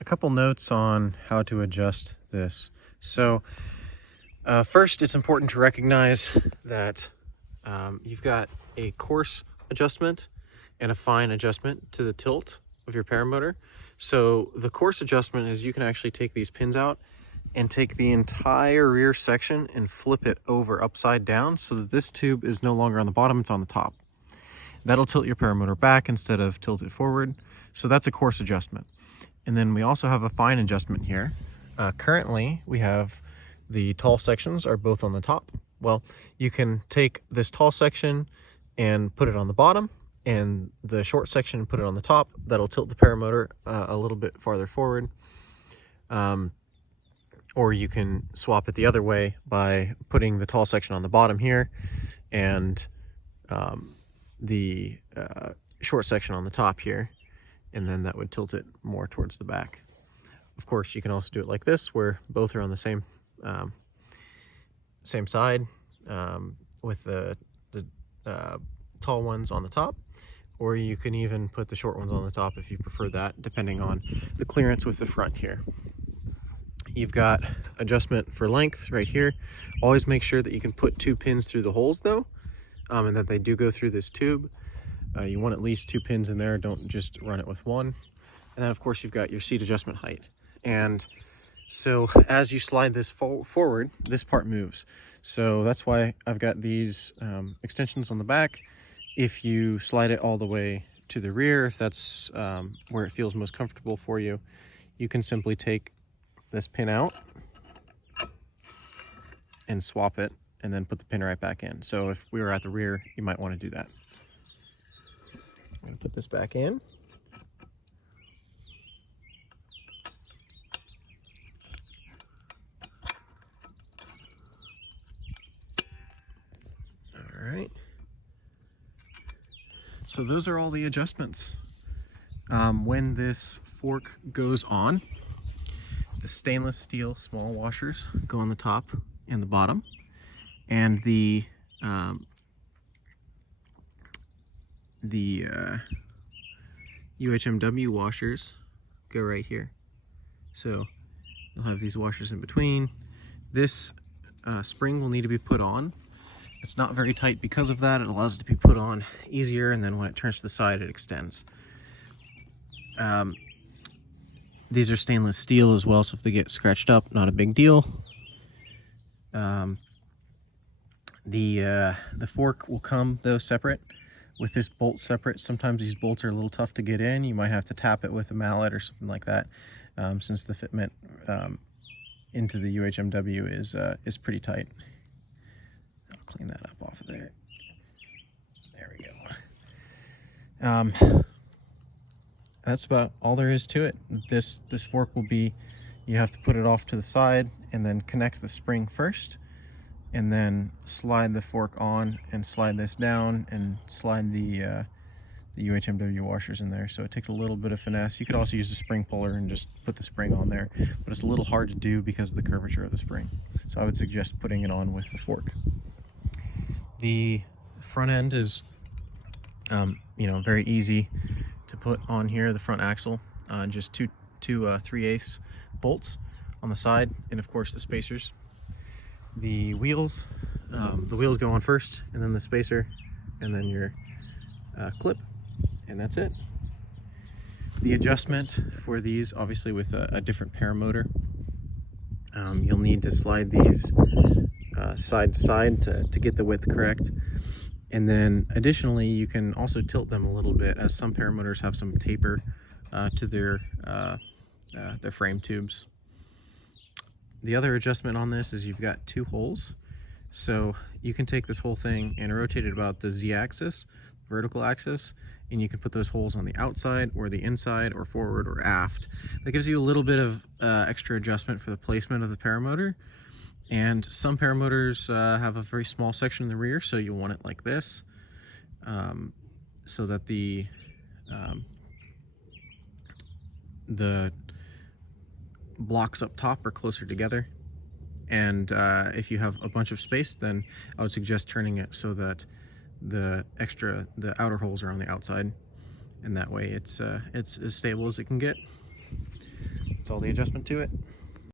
A couple notes on how to adjust this. So first, it's important to recognize that you've got a coarse adjustment and a fine adjustment to the tilt of your paramotor. So the coarse adjustment is you can actually take these pins out and take the entire rear section and flip it over upside down so that this tube is no longer on the bottom, it's on the top. That'll tilt your paramotor back instead of tilt it forward. So that's a coarse adjustment. And then we also have a fine adjustment here. Currently, we have the tall sections are both on the top. Well, you can take this tall section and put it on the bottom, and the short section and put it on the top. That'll tilt the paramotor a little bit farther forward. Or you can swap it the other way by putting the tall section on the bottom here and the short section on the top here, and then that would tilt it more towards the back. Of course, you can also do it like this, where both are on the same side, with the tall ones on the top, or you can even put the short ones on the top if you prefer that, depending on the clearance with the front here. You've got adjustment for length right here. Always make sure that you can put 2 pins through the holes though, and that they do go through this tube. You want at least 2 pins in there, don't just run it with 1. And then of course you've got your seat adjustment height. And so as you slide this forward, this part moves. So that's why I've got these extensions on the back. If you slide it all the way to the rear, if that's where it feels most comfortable for you, you can simply take this pin out and swap it and then put the pin right back in. So if we were at the rear, you might want to do that. I'm going to put this back in. All right. So those are all the adjustments. When this fork goes on, the stainless steel small washers go on the top and the bottom, and the UHMW washers go right here. So you'll have these washers in between. This spring will need to be put on. It's not very tight because of that. It allows it to be put on easier, and then when it turns to the side, it extends. These are stainless steel as well, so if they get scratched up, not a big deal. The fork will come though separate, with this bolt separate. Sometimes these bolts are a little tough to get in. You might have to tap it with a mallet or something like that, since the fitment into the UHMW is pretty tight. I'll clean that up off of there. There we go. That's about all there is to it. This fork will be, you have to put it off to the side and then connect the spring first, and then slide the fork on and slide this down and slide the UHMW washers in there. So it takes a little bit of finesse. You could also use a spring puller and just put the spring on there, but it's a little hard to do because of the curvature of the spring. So I would suggest putting it on with the fork. The front end is, very easy to put on here. The front axle, just two 3/8 bolts on the side, and of course the spacers. The wheels go on first, and then the spacer, and then your clip, and that's it. The adjustment for these, obviously with a different paramotor, you'll need to slide these side to side to get the width correct. And then additionally, you can also tilt them a little bit, as some paramotors have some taper to their frame tubes. The other adjustment on this is you've got 2 holes. So you can take this whole thing and rotate it about the Z-axis, vertical axis, and you can put those holes on the outside or the inside or forward or aft. That gives you a little bit of extra adjustment for the placement of the paramotor. And some paramotors have a very small section in the rear, so you'll want it like this, so that the blocks up top are closer together. And if you have a bunch of space, then I would suggest turning it so that the outer holes are on the outside, and that way it's as stable as it can get. That's all the adjustment to it.